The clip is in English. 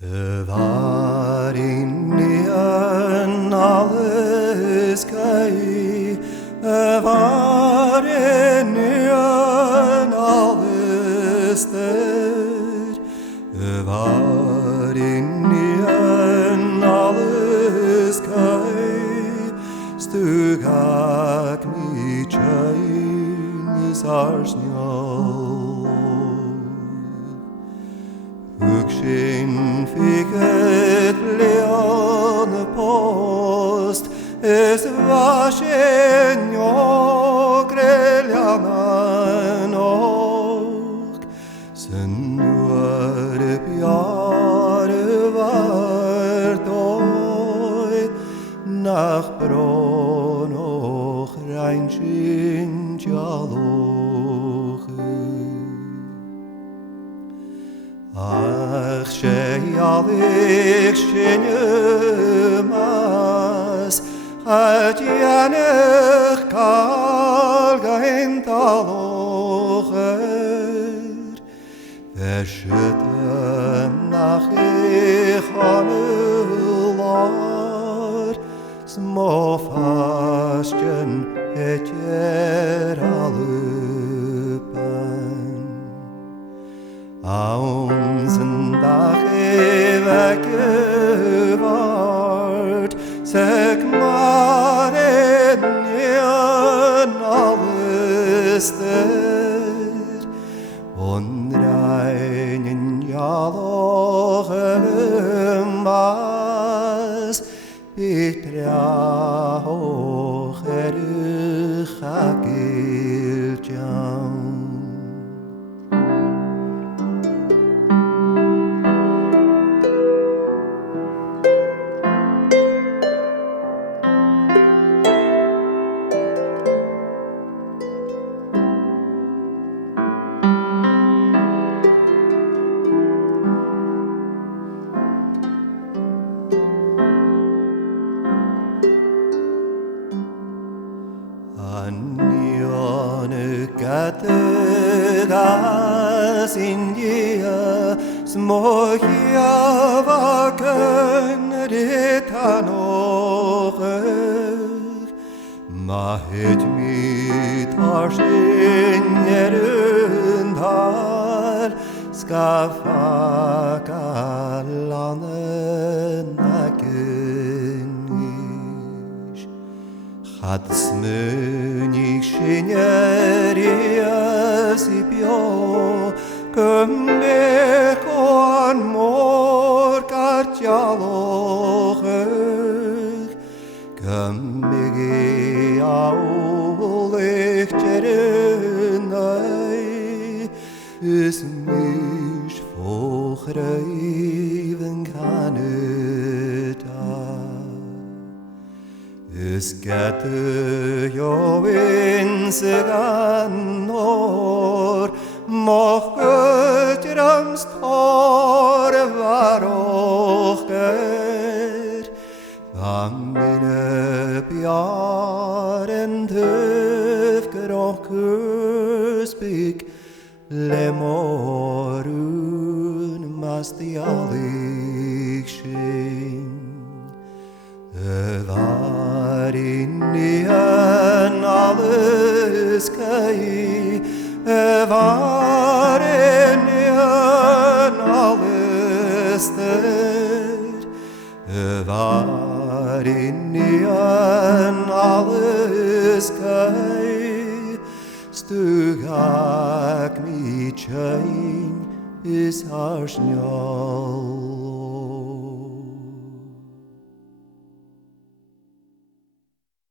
Var inni alles kai, var inni alles der, var inni alles kai, stugak mi chain sarsnjol. Hugshin fiket leon post, es vashen greljanan ok, senur bjare vardoi, nach bron och reinshin jaloche. Ach, she'yalik she'nemas, at yanech kal gain talocher, veshetem nach ichanelar, smofastjen et yeralupen. Aunsen dag evekevart, seg maren jen alles der, und reinen jalochen mas, bitra hocher chagiljan. Anjone gategas India, smochia vaken retanocher, mahet mit arshinjerundar, skafakalanen akenish. Chad smynig shinerias ipio, kymech o'n mor gartjalochech, kymig I aulich jerinai, is mish volchreiven kaneta. Is gette jo in seganor, moch götrams tor varocher, vangene bjaren töfker och kuspik, lemorun mastialik skin. Var inni alles kai, var inni alles der, var inni alles kai, stugak mi chain is arsnjol.